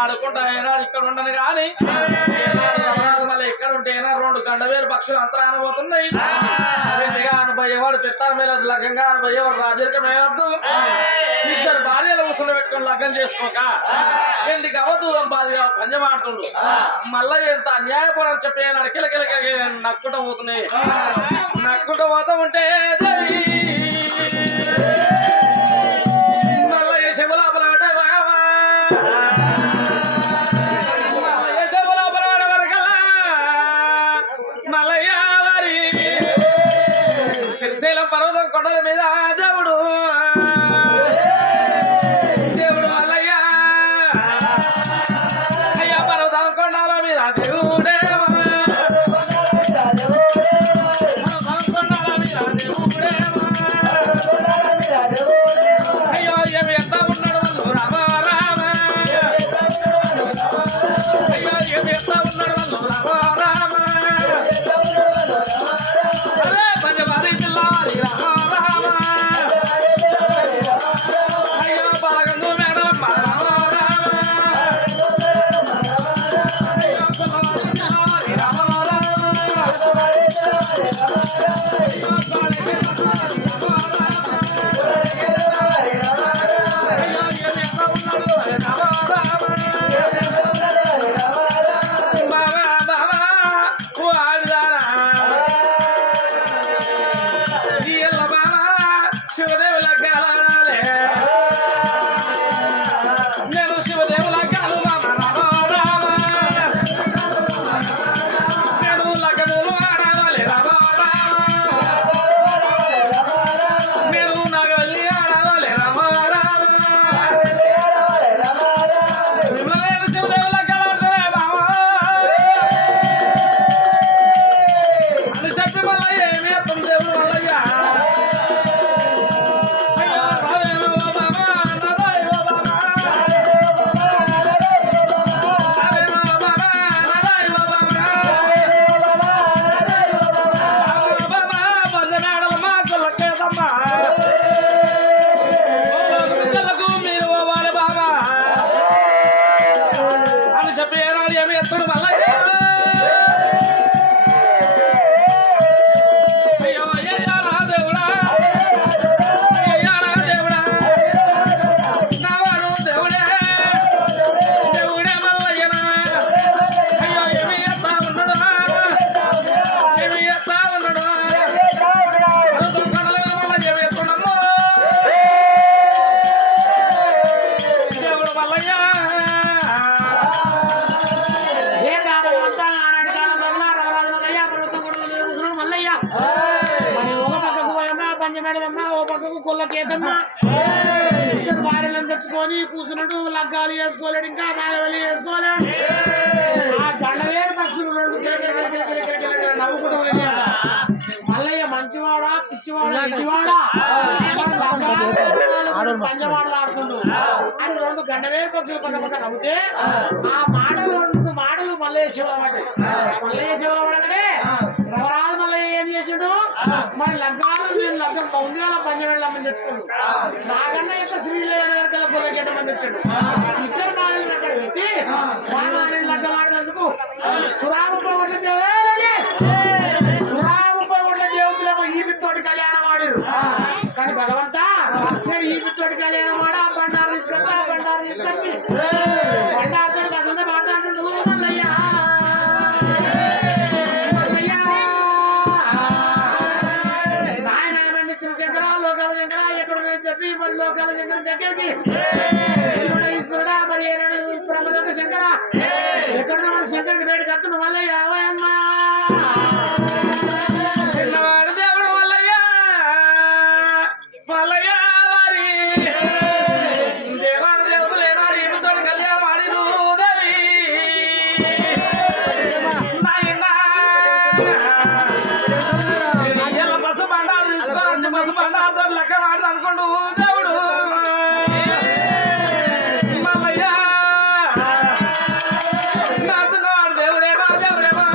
ఆడుకుంటా ఏనాడు ఇక్కడ ఉండను కానీ మళ్ళీ ఎక్కడ ఉంటే రెండు గండవేరు పక్షులు అంతరాన పోతున్నాయి. అనుభయ్యేవాడు పెత్తాల మీద లగ్గంగా అనుభయ్యేవాడు రాజరికం ఏవద్దు. ఇద్దరు భార్యలు ఉసులు పెట్టుకుని లగ్గం చేసుకోక ఇంటికి అవదూరం బాధిగా పంజమాడుతుండు. మళ్ళీ ఎంత అన్యాయపడం చెప్పి కిలకిలకి నక్కుంటూ పోతున్నాయి. నక్కుంటూ పోతా ఉంటే మళ్ళీ శివలాపల శ్రీశైలం పర్వతం కొండల మీద దేవుడు దేవుడు మల్లయ్య అయ్యా పర్వతం కొండల మీద దేవుడే కొండల మీద దేవుడే అయ్యో ఏమి ఎంత ఉన్నాడు వాళ్ళు రామ రామ అయ్యో ఏమి ఎంత ఉన్నాడు వాళ్ళు రామ రామ అరే పంచవారి పిల్లవారి రామ రామ ఇద్దరు భార్యలను తెచ్చుకొని కూర్చున్నాడు. లగ్గాలు వేసుకోలేడు, ఇంకా నాగవల్లి వేసుకోలేడు. ఆ దండవేరు పక్షులు రెండు నవ్వుకుంటూ మల్లయ్య మంచివాడా పిచ్చివాడా పిచ్చివాడా పంచవాడలు ఆడుతుండు అని రెండు గండవేరు పక్షులు పక్క పక్క నవ్వుతే ఆ మాటలు రెండు మాటలు మల్లయ్య శివరావు మల్లయ్య శివరావు పడగానే రవరాజు మల్లయ్య ఏం చేసిండు, మరి లగ్గాలు నేను లగ్గం పౌండ్యాల పంచవేళ్ళమని తెచ్చుకోండు. నాకన్నా యొక్క స్త్రీలు వెనకాల గొల్లగేటమని తెచ్చాడు. ఇద్దరు నాలుగు అక్కడ పెట్టి నేను లగ్గం ఆడినందుకు సురాముప్పై కోట్ల దేవుతులేమో ఈ పిత్తోటి కళ్యాణం ఆడారు. కానీ భగవంతా నేను ఈ పిత్తోటి కళ్యాణం ఆడా బండారు తీసుకొస్తా బండారు తీసుకొచ్చి బండారుతో కాకుండా మాట్లాడు నువ్వు మల్లయ్యా శంకర లోకాల శంకర ఎక్కడ చెప్పి మన లోకాల శంకర దగ్గరికి ఈశ్వరుడా మరి బ్రహ్మలోక శంకర ఎక్కడ మన శంకరుడి వేడికి అత్తును మల్లయ్య అమ్మా చిన్నవాడు దేవుడు మల్లయ్య మల్లయ్య వారి దేవాడు దేవుడు లేనాడు ఈమెతో కళ్యాణం ఆడిరు దేవి బస్సు బండారు తీసుకోవచ్చు బస్సు బండారుతో లెక్క మాట్లాడు అనుకోండు దేవుడు మల్లయ్య నాతున్నవాడు దేవుడేమో దేవుడేమో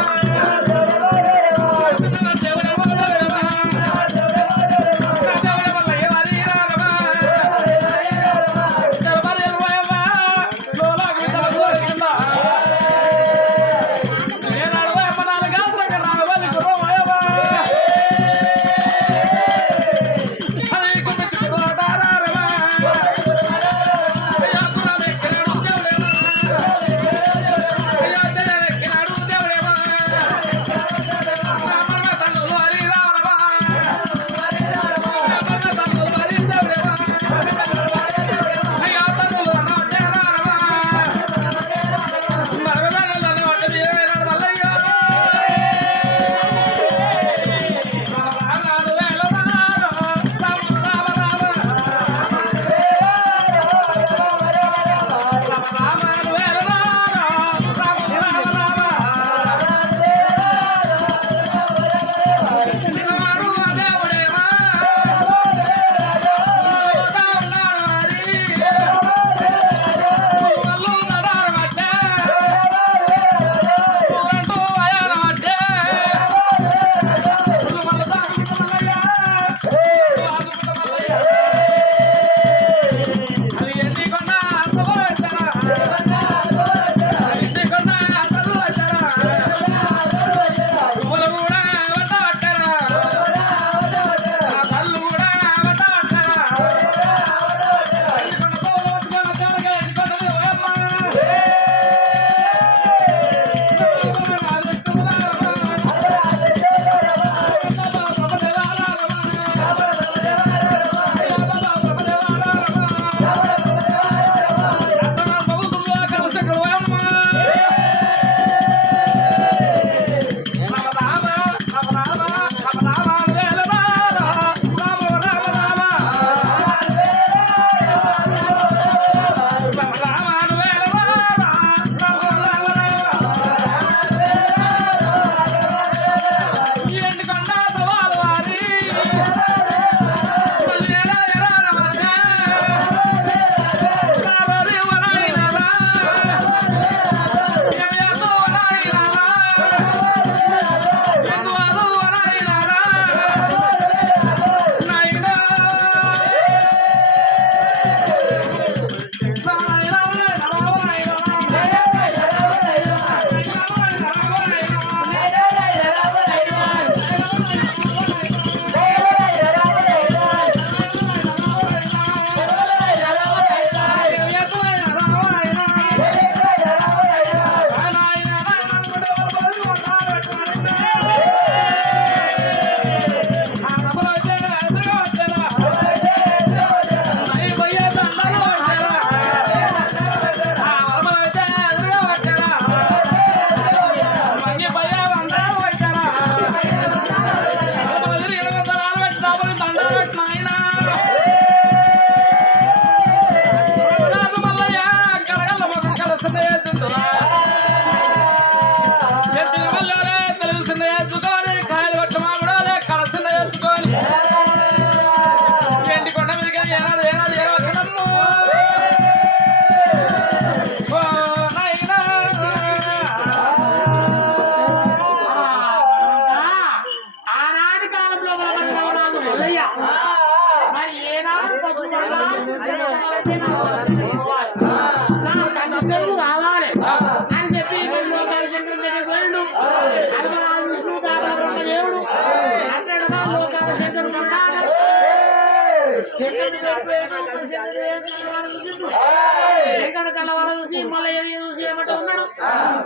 ఎక్కడ కలవర చూసి మల్లయ్య చూసి ఏమంట ఉన్నాడు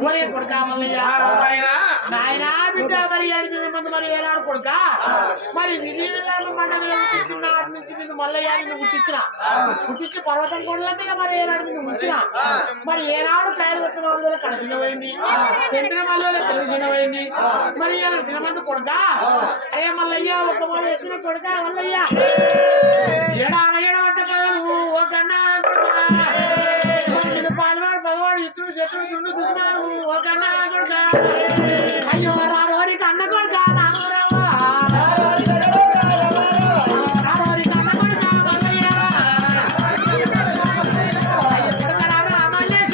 ఒరే కొడుక మల్లయ్య నాయన బిడ్డ మరి అడిగింది మంది మరి ఏనాడు కొడుక మరి విజయనగరం మండలి నాటి నుంచి నేను మల్లయ్య పుట్టించి పర్వతం కొండలంటే మరి ఏనాడు నేను ఉంచిన మరి ఏనాడు కాయలు కట్టిన వాళ్ళ కడసిన పోయింది తింటిన వాళ్ళ తెలిసిన పోయింది మరి తినమంది కొడుక అరే మల్లయ్య ఒక మాట ఎత్తిన కొడుక మల్లయ్య ఏడవట్ట ఓ కన్నా పాలవాడు పగవాడు ఇతరుడు చెట్టుడు దుండు దుష్మాను ఓ కన్నా కొడుక అయ్యో రారోరికి అన్న కొడుక రామరావా రారోరికి అన్న కొడుక మల్లయ్య అయ్యో కొడుక రామల్లేశ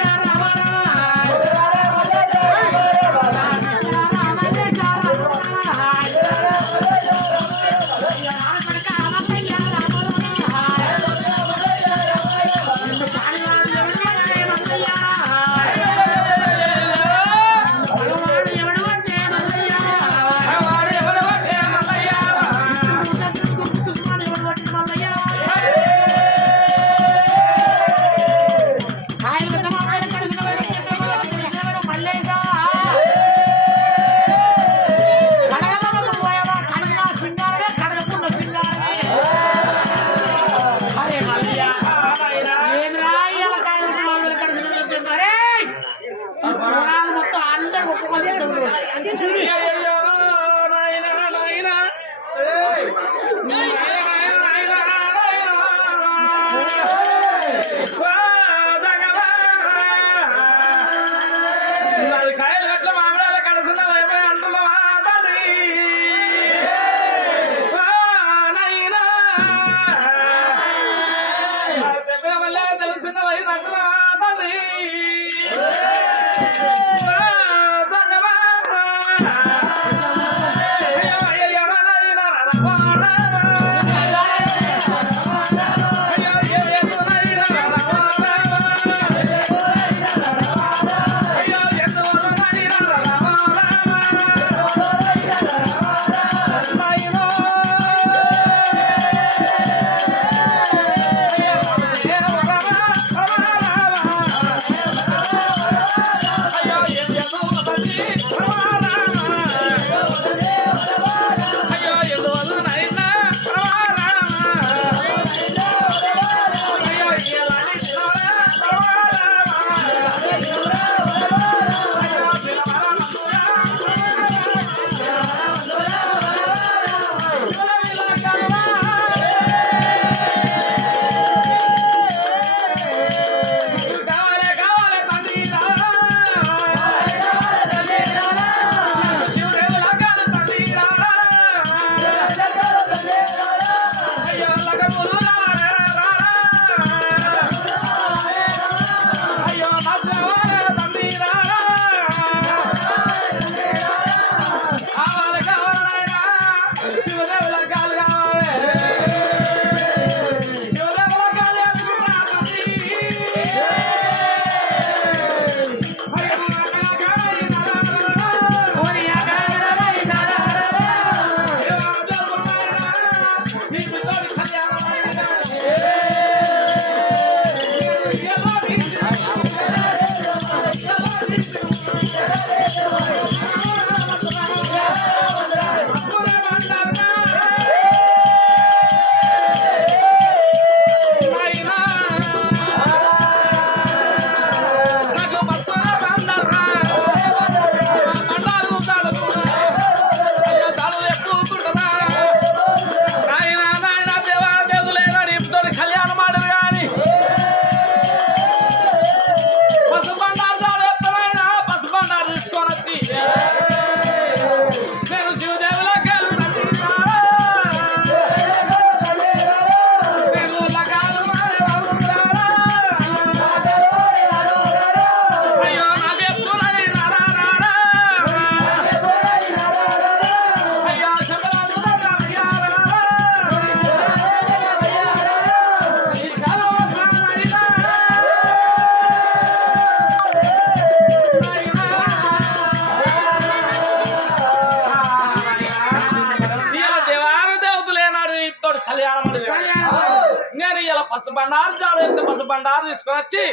పసు బండారు జాడ ఎత్తే పసు బండారు తీసుకొని వచ్చి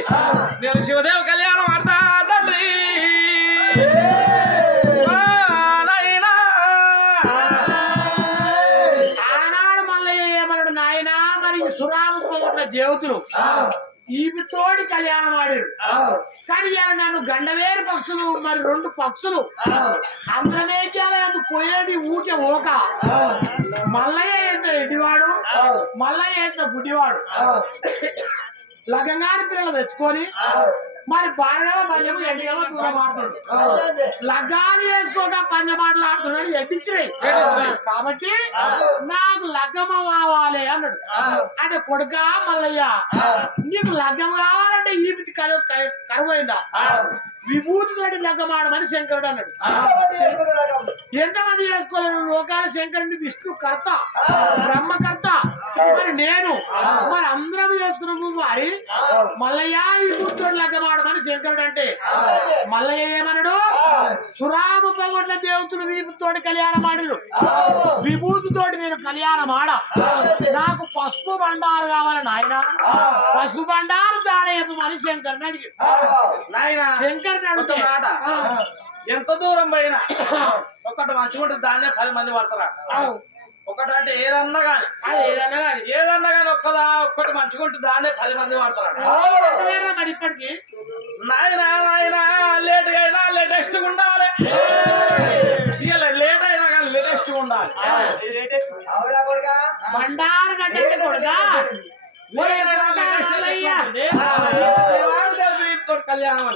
నేను శివదేవ్ కళ్యాణం ఆడతా తండ్రి నాయనా. ఆనాడు మల్లయ్య ఏమన్నాడు నాయనా మరి సురాముతో ఉన్న దేవతలు ఈమెతోటి కళ్యాణం ఆడారు కానీ ఇలా నన్ను గండవేరు పక్షులు మరి 2 పక్షులు అందరమే పోయేది ఊకే ఓక మల్లయ్య ఎంత ఎడివాడు మల్లయ్య ఎంత గుడ్డివాడు లగ్గంగాని పిల్లలు తెచ్చుకొని మరి భార్యవ భయము ఎండిగలో దూరం ఆడుతున్నాడు లగ్గాన్ని వేసుకోక పంచమాటలు ఆడుతున్నాడు ఎడ్డించినాయి కాబట్టి నాకు లగ్గమ కావాలి అన్నాడు అంటే కొడుక మల్లయ్య నీకు లగ్గం కావాలంటే ఈ కరువైందా విభూతితోటి లగ్గమాడమని శంకరుడు అన్నాడు ఎంతమంది చేసుకోలేరు లోకాల శంకరుడిని విష్ణు కర్త బ్రహ్మకర్త మరి నేను మరి అందరం చేసుకున్నాము మరి మల్లయ్య విభూతితోటి లగ్గమాడమని శంకరుడు అంటే మల్లయ్య ఏమన్నాడు సురామ పగొట్ల దేవతలు వీపుతోటి కళ్యాణం ఆడు విభూతితోటి నేను కళ్యాణం ఆడ నాకు పసుపు బండారు కావాలి నాయన పసుపు బండారు దాడేపు మని శంకరుని అడిగాడు శంకరుని అడుగుతాడు ఎంత దూరం పోయినా ఒకటి మంచిగుంటే దాన్నే 10 మంది పడతారా ఒకటి అంటే ఏదన్నా కానీ ఒక్కటి మంచిగుంటే దాన్నే 10 మంది పడతారా మరి ఇప్పటికి నాయన లేట్ అయినా లేటెస్ట్ ఉండాలి లేట్ అయినా కానీ లేటెస్ట్ ఉండాలి బండారు కట్టే కొడుగా కళ్యాణం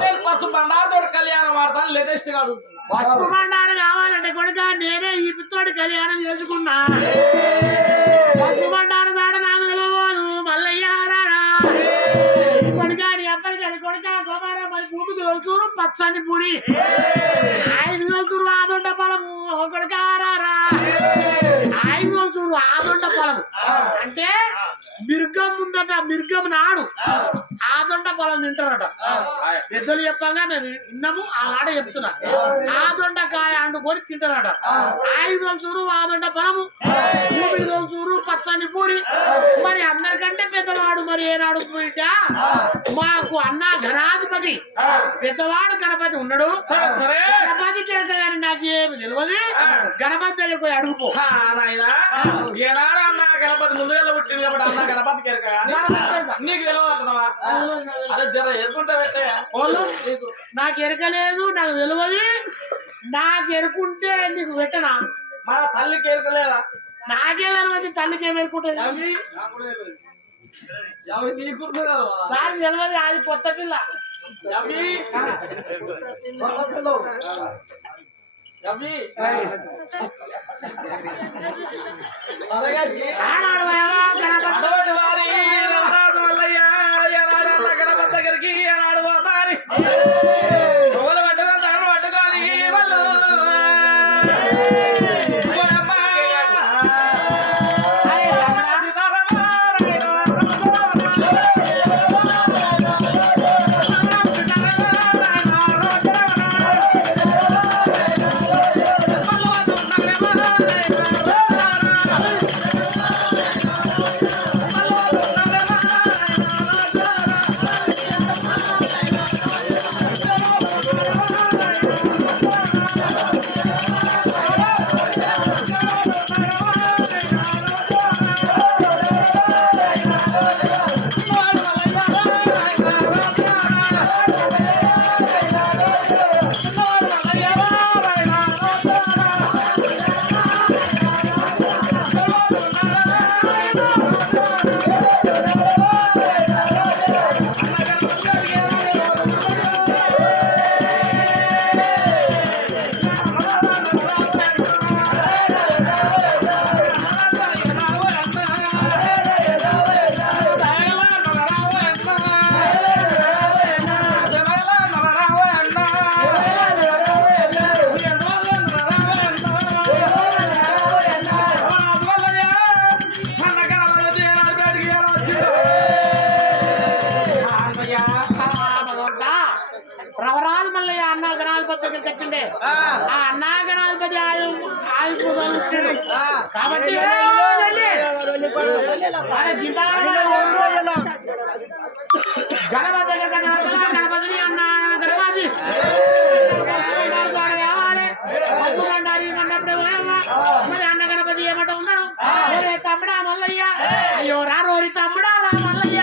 నేను పసు బండారుతో కళ్యాణం ఆడతాను లేటెస్ట్ గా అడుగుతున్నా పసుపు బండారు కావాలంటే కొడుక నేనే ఈపుతోటి కళ్యాణం చేసుకున్నా పసుపు బండారు దాడ నాకు తెలియదు మల్లయ్య కొడుక నీ అప్పటికని కొడుక సోమార మరి భూమికి వెళ్తురు పచ్చని పూరి 5 వెళ్తురు ఆదొండ పొలము కొడుక రారా 5 వెళ్తురు ఆదొండ పొలము అంటే మిర్గం ఉందట మిర్గం నాడు ఆదొండ పొలం తింటారట పెద్దలు చెప్పగా నేను విన్నాము ఆ మాట చెప్తున్నా ఆదొండకాయ అండుకొని తింటారట 5 చూరు ఆదొండ పొలము 3 చూరు పచ్చని పూరి మరి అందరికంటే పెద్దవాడు మరి ఏనాడు బిడ్డ మాకు అన్న ఘనాధిపతి పెద్దవాడు గణపతి ఉన్నాడు సరే గణపతి చేస్తే కానీ నాకు ఏమి తెలియదు గణపతి దగ్గర పోయి అడుగుపో ఏనాడు అన్న గణపతి ముందుగా పుట్టింది కాబట్టి అన్న గణపతికి నీకు తెలియదంటున్నావా అదే జర ఎరుకుంటా పెట్టాయా నాకు ఎరకలేదు నాకు తెలియదు నాకు ఎరుకుంటే నీకు పెట్టనా మన తల్లికి ఎరకలేదా నాకేదన్నది తల్లికి ఏమి ఎరుకుంటుంది దానికి తెలియదు అది కొత్త పిల్ల గణపతి దగ్గరికి ఏనాడు పోతాని పట్టుకొని తగలు పట్టుకొని వాళ్ళు కాబట్టి గణపతి గణపతి అన్న గణపతి మరి అన్న గణపతి ఏమంట ఉన్నాడు తమ్ముడా మల్లయ్య అయ్యో రారోరి తమ్ముడా రా మల్లయ్య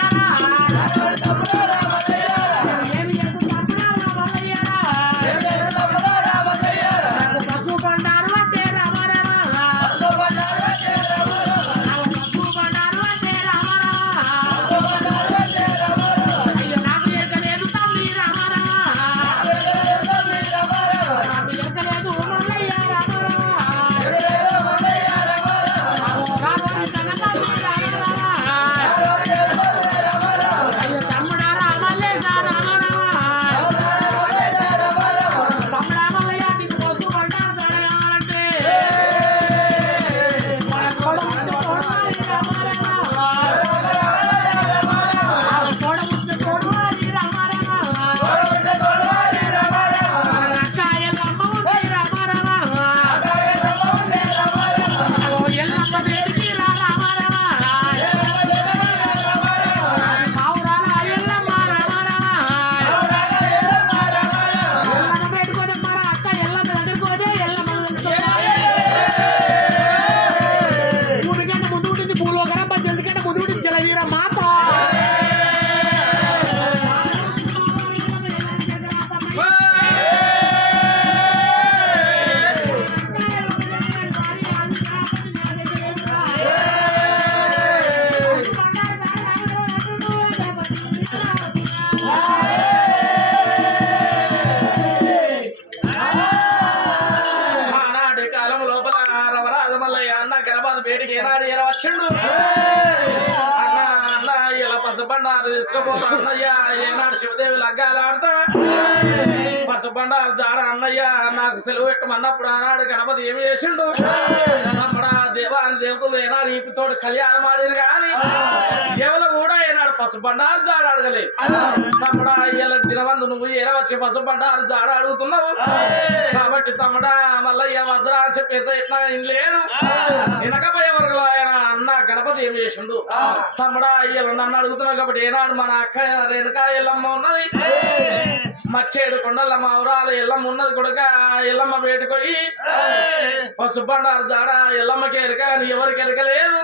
వేడికి ఏనాడు ఎలా వచ్చిండు అన్న అన్న ఇలా పసుబండారు తీసుకుపోతా అన్నయ్య ఏనాడు శివదేవి లగ్గాలాడతా పసుబండారు జాడ అన్నయ్య నాకు సెలవు పెట్టమన్నప్పుడు ఆనాడు గణపతి ఏమి చేసిండు మన దేవాని దేవతలు ఏనాడు ఈపితోడు కళ్యాణం ఆడిరు కానీ కేవలం కూడా ఏనాడు పసుబండారు జాడ అడగలేదు తమ్ముడా ఇలా దినవందు నువ్వు ఎలా వచ్చి పసుబండారు జాడ అడుగుతున్నావు కాబట్టి తమ్ముడా మల్లయ్య వద్దురా అని చెప్పి ఎట్లా లేదు వినకపోయే వరకు ఆయన అన్న గణపతి ఏం చేసిండు తమ్ముడా అయ్యలు నన్ను అడుగుతున్నావు కాబట్టి ఏనాడు మన అక్క రేణుకా ఎల్లమ్మ ఉన్నది మచ్చేడు కొండలమ్మ ఔరాలు ఎల్లమ్మ ఉన్నది కొడుక ఎల్లమ్మ వేటుకొని పసుబండారు జాడ ఎల్లమ్మకి ఎరక ఎవరికి ఎరకలేదు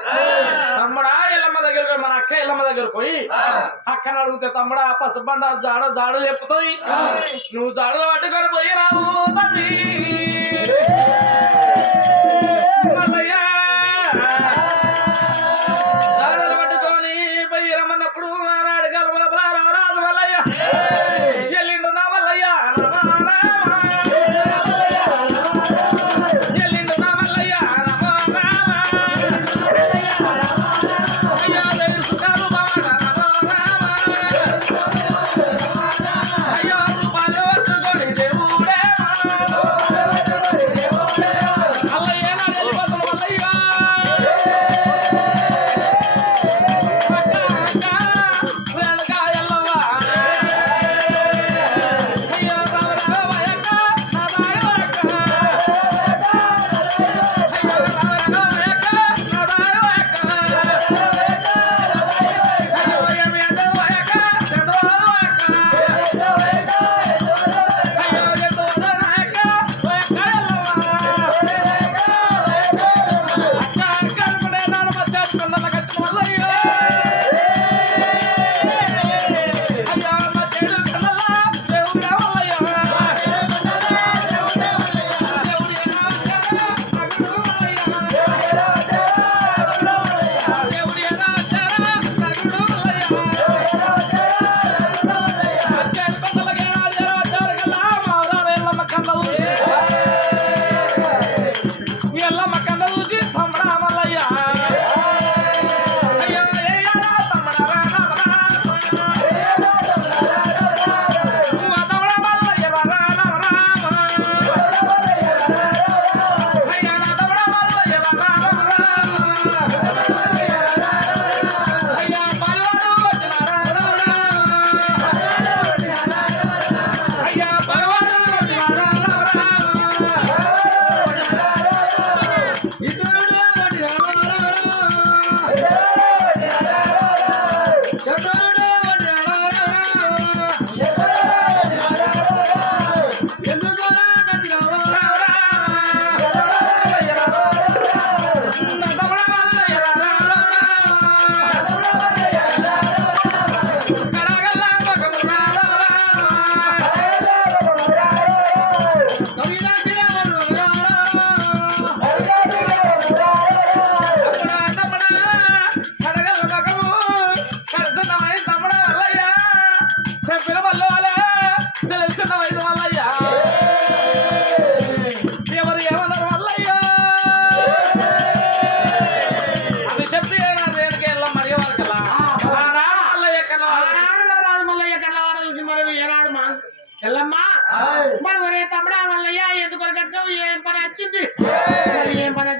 తమ్ముడా ఎల్లమ్మ దగ్గర మన అక్క ఎల్లమ్మ దగ్గర పోయి అక్కను అడిగితే తమ్ముడా పసుబండారు జాడ జాడు చెప్పుతాయి నువ్వు జాడలు పట్టుకొని పోయి రావు తమ్మి జాడలు పట్టుకొని పోయి రమ్మన్నప్పుడు నాడు గలవల రాజు వల్లయ్య ఎల్లిండు నా వల్లయ్య ఎల్లిండు నా వల్లయ్య అయ్యా తెలుసుకారు బాగా అయ్యో రూపాయలు పట్టుకొని దేవుడే అల్లయ్య నా వెళ్ళిపోతున్న వల్లయ్య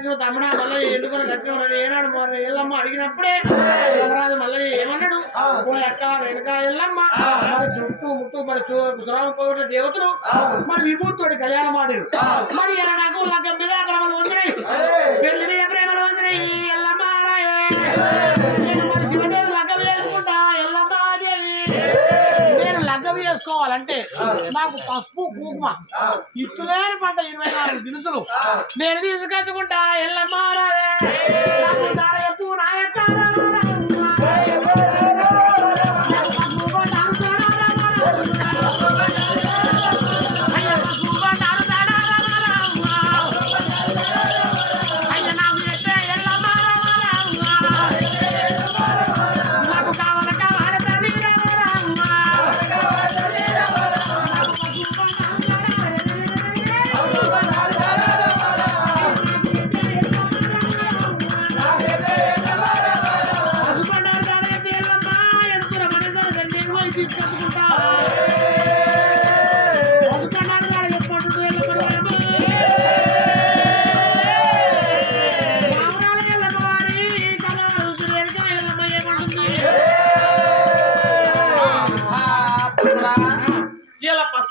వచ్చిన తమ్ముడా మళ్ళీ ఎందుకు వచ్చిన ఏనాడు ఎల్లమ్మ అడిగినప్పుడే యువరాజు మళ్ళీ ఏమన్నాడు ఎక్క వెనక ఎల్లమ్మ మరి చుట్టూ ముట్టు మరి సురామ దేవతలు మరి విభూతితోటి కళ్యాణం ఆడారు మరి ఇలా నాకు లగ్గం మీద ప్రేమలు వందినాయి పెళ్లి మీద ప్రేమలు వందినాయి ఎల్లమ్మ నేను మరి శివదేవి లగ్గం వేసుకుంటా ఎల్లమ్మ దేవి నేను లగ్గం వేసుకోవాలంటే నాకు పసుపు కుంకుమ ఇస్తులేని పంట 24 దినుసులు నేను తీసుకొచ్చుకుంటా ఎల్లమ్మ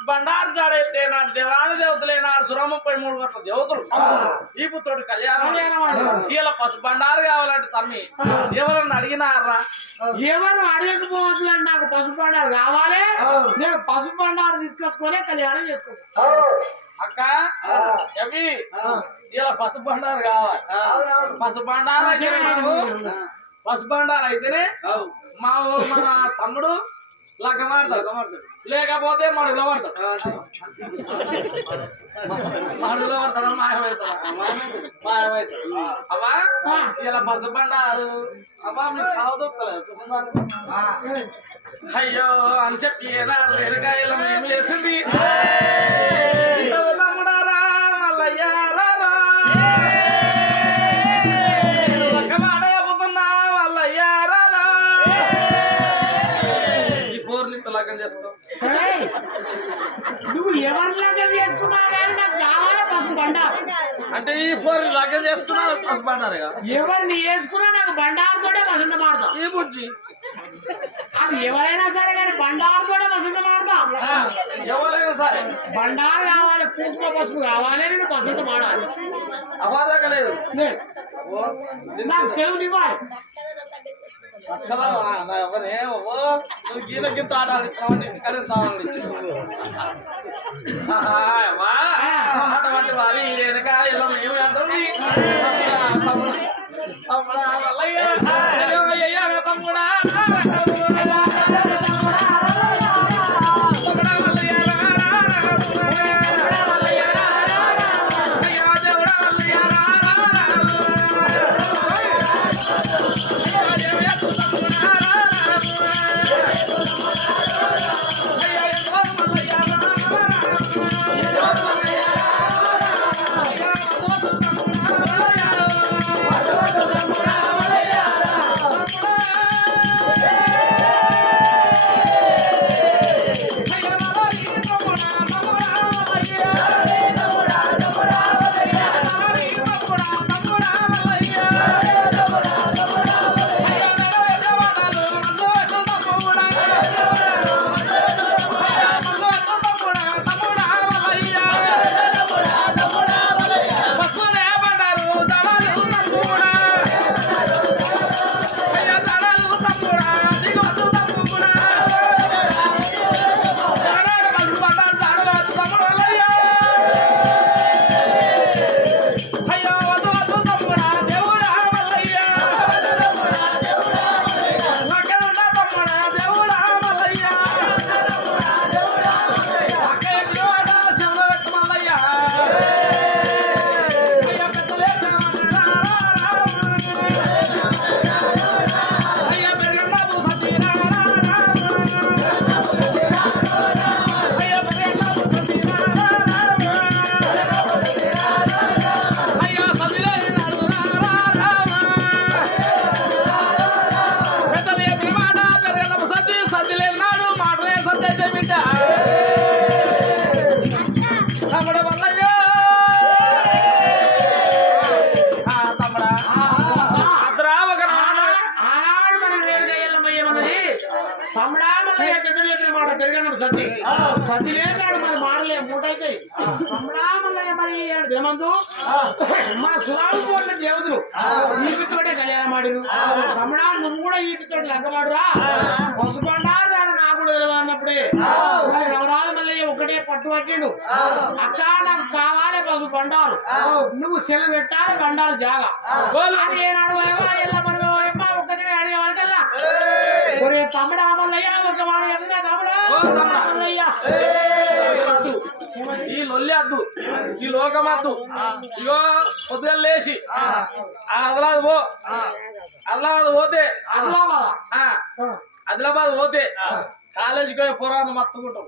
బండారు జాడైతే నాడు దేవాని దేవతలే నాడు 33 గంటల దేవతలు ఈపుతోటి కళ్యాణం ఇలా పసు బండారు కావాలంటే తమ్మి ఎవరన్నా అడిగినారా ఎవరు అడగకపోవచ్చు నాకు పసుపు బండారు కావాలి నేను పసుపు బండారు తీసుకొచ్చుకొని కళ్యాణం చేసుకుంటా అక్క అవి ఇలా పసు బండారు కావాలి పసు బండారు అయితేనే నాకు పసు బండారు అయితేనే మన తమ్ముడు లగ్గమాడతాడు లేకపోతే మడుగులో పడతాడు మడుగులో పడతాడు మాయమవుతాడు అవ్వా ఇలా పసు బండారు అవ్వా మీకు కావదొక్కలేదు అయ్యో అని చెప్పి ఏనాడు వెనకాయలు ఏం లేసింది తమ్ముడారా మల్లయ్యారా లగ్గమాడకపోతున్నా మల్లయ్యారా ఈ పోర్నితో లగ్గం చేసుకో నువ్వు ఎవరి లగ్గం చేసుకున్నావు కానీ నాకు కావాలి పసుపు బండారు అంటే ఈ పోర్ లగ్గం చేసుకున్నా పసుపు బండారు ఎవరిని వేసుకున్నా నాకు బండారుతోనే వసంత మాడతాం ఈ బుజ్జి అది ఎవరైనా సరే కానీ బండారుతోనే వసంత మాడతాం ఎవరైనా సరే బండారు కావాలి కుంకుమ పసుపు కావాలి నేను వసంత మాడాలి అవాదకలేదు నాకు సెలవులు ఇవ్వాలి గీత ఆడాలి అటువంటి వారి వెనక ఇలా మేము అంటుంది తమ్ముడా ఉంది సతి లేదాడు మరి మాడలే మూటైతే మల్లయ్య మరి దినమందు మన సురాలు పోయిన దేవతలు ఈపితోటే కళ్యాణం మాడిరు తమ్ముడా నువ్వు కూడా ఈపితోటి లంకమాడురా పసుపండారు నాకు కూడా తెలియదు అన్నప్పుడే నవరాజు మల్లయ్య ఒకటే పట్టు పట్టిండు అక్క నాకు కావాలి పసుపు బండారు నువ్వు సెలవు పెట్టాలి బండారు జాగా అని ఏనాడు ఒకటే అడిగే వరకల్లా ఒరే తమ్ముడా మల్లయ్య ఒక మాట చెప్పినా తమ్ముడా మల్లయ్య ఈ లొల్లి అద్దు ఈ లోకమద్దు ఇగో పొద్దుగా లేచి ఆదిలాబాద్ పో ఆదిలాబాద్ పోతే ఆదిలాబాద్ పోతే కాలేజీకి పోయి పురాణం మత్తుకుంటాం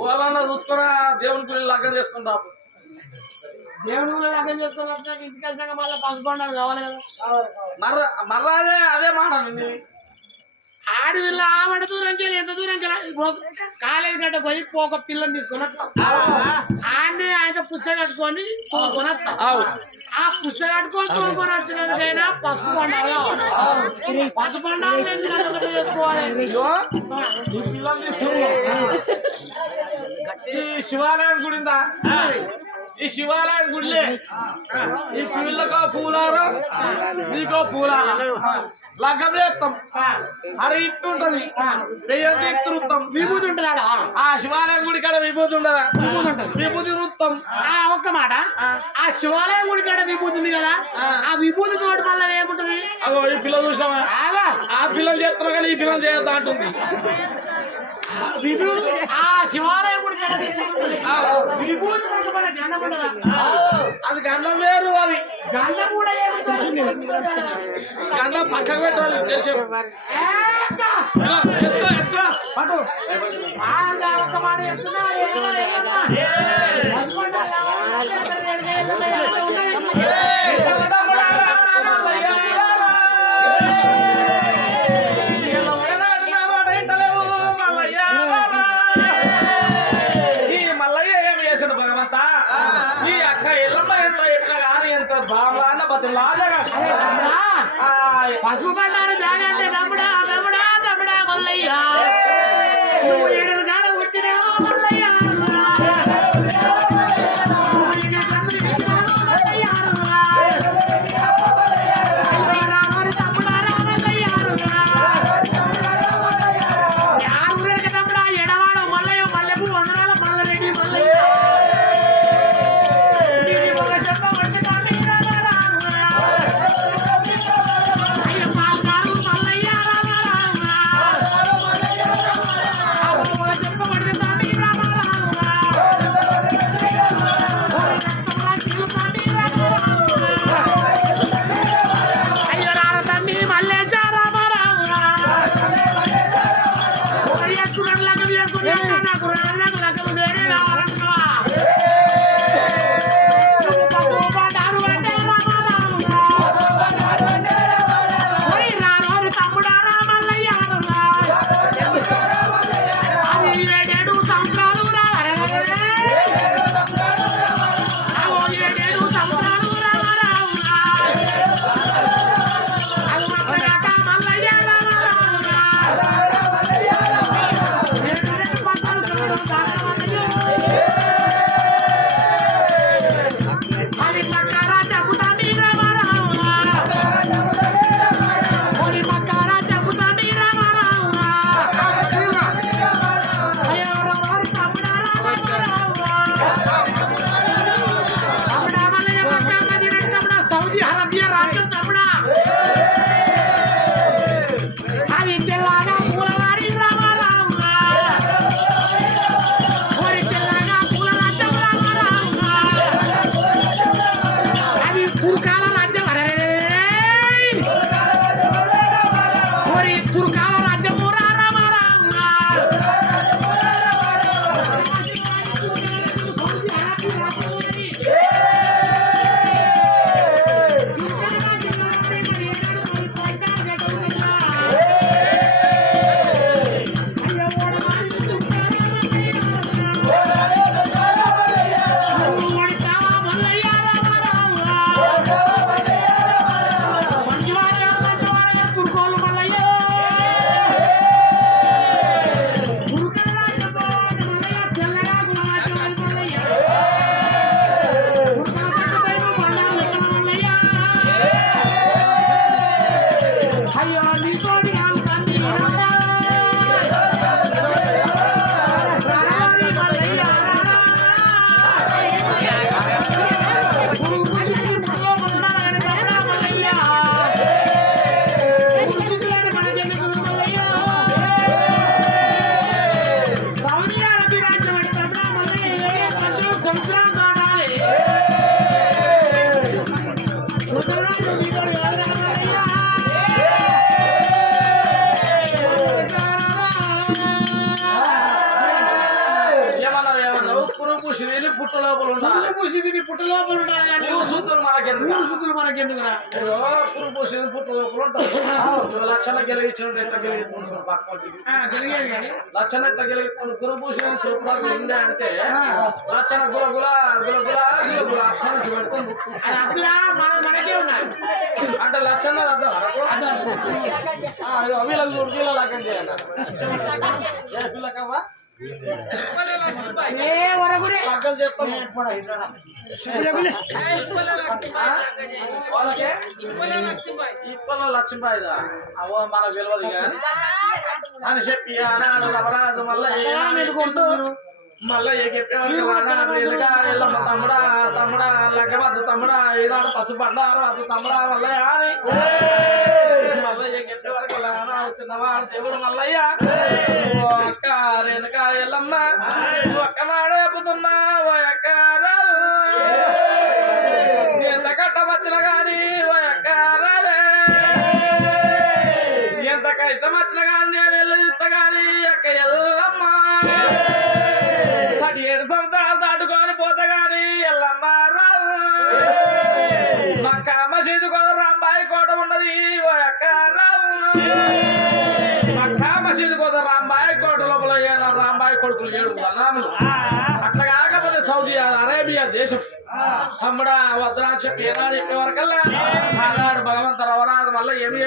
ఓలన్నా చూసుకున్నా దేవుని గురించి లగ్గం చేసుకుంటాం దేవుని గురించి లగ్గం చేసుకుని వచ్చాక ఇంటికి వెళ్తాక మళ్ళీ పసుపండాలు కావాలి కదా మర్రా అదే మాట ఆడవిల్ల ఆవిడ దూరం ఎంత దూరం కాలేజీ గడ్డ పోయి ఒక పిల్లని తీసుకుని ఆడనే ఆయన పుస్తకం కట్టుకొని తోలుకొని ఆ పుస్తకం కట్టుకొని తోలుకొని వచ్చినందుకైనా పసుపు పండాలి కావాలి పసుపు పండాలు చేసుకోవాలి ఈ శివాలయం గుడిందా ఈ శివాలయం గుడిలే ఈ శివులకో పూలారం నీకో పూలారం లగ్గం చేస్తాం అరే ఇట్టుంటది వెయ్యి ఎత్తురుతాం విభూతి ఉంటుంది ఆ శివాలయం గుడి కాడ విభూతి ఉండదా విభూతి ఉంటుంది విభూతి రుత్తం ఒక్క మాట ఆ శివాలయం గుడి కాడ విభూతి ఉంది కదా ఆ విభూతి తోటి మళ్ళీ ఏముంటది అగో ఈ పిల్లలు చూసావా ఆ పిల్లలు చేస్తున్నా కానీ ఈ పిల్లలు చేయొద్దా అంటుంది ఆ శివాలయం గుడి కాడ విభూతి అది గంధం వేరు అది గంధం కూడా గంధం పక్కకు పెట్టాలి దేశం పట్టు ఒక మాట చెప్తున్నా పసుపు బండారు జాగంటే తమ్ముడా తమ్ముడా తమ్ముడా మల్లయ్య ఏడులు కాడ వచ్చినా మల్లయ్య తమ్ముడా ఎడవాడ మల్లయ్య మల్లెపు వందనాల మల్లరెడ్డి మల్లయ్య ఆస్తులు మనకెందుకురా ఏదో పురుగు పోసేది పుట్టు ఉంటావు లక్షణ గెలిగించిన ఎట్లా గెలిగించుకుంటున్నావు పక్కకి జరిగేది కానీ లక్షణ ఎట్లా గెలిగించుకుని పురుగు పోసిన చూపుతారు ఉండే అంటే లక్షణ గుల గుల గుల గుల గుల గుల అక్కడ నుంచి పెట్టుకొని అది అద్దురా మనకే ఉన్నాయి అంటే లక్షణ అర్థం వీళ్ళకి చూడు వీళ్ళకి చేయాలి పిల్లకవ్వా ఏ వరకురే లక్షలు చెప్తాము వాళ్ళకే ఇప్పలో లక్ష్మీబాయిదా అవో మనకు తెలియదు కానీ అని చెప్పి ఆనాడు నవరాజు మళ్ళీ ఎదుర్కొంటూ మళ్ళీ చెప్పేవారు ఎల్లమ్మ తమ్ముడా తమ్ముడా లగ్గమద్దు తమ్ముడా ఏనాడు పసు బండారు అది తమ్ముడా మల్లయ్య అని మల్లయ్య చెప్పేవారికి చిన్నవాడు దేవుడు మల్లయ్య అక్క రేణుక ఎల్లమ్మ ఒక్క మాడేపుతున్నా ఓ అక్క రావు ఎంత కట్టమచ్చిన గాని ఓ అక్క రావే ఎంత కష్టం వచ్చిన కానీ నేను వెళ్ళిస్తా గాని అక్క ఎల్లమ్మ 7 సంవత్సరాలు దాటుకొని పోతా గాని ఎల్లమ్మ రావు మా కామ సీదుకో రాంబాయి కోట ఉన్నది ఓ అక్క రావు మా కామ సీదుకో రాంబాయి కోట లోపల రాంబాయి కొడుకులు 7 అన్నాములు అట్లా కాకపోతే సౌదీ అరేబియా దేశం తమ్ముడా వద్దా చెప్పి ఏనాడు చెప్పే వరకల్లా ఆనాడు భగవంత రవరాజు వల్ల ఏమి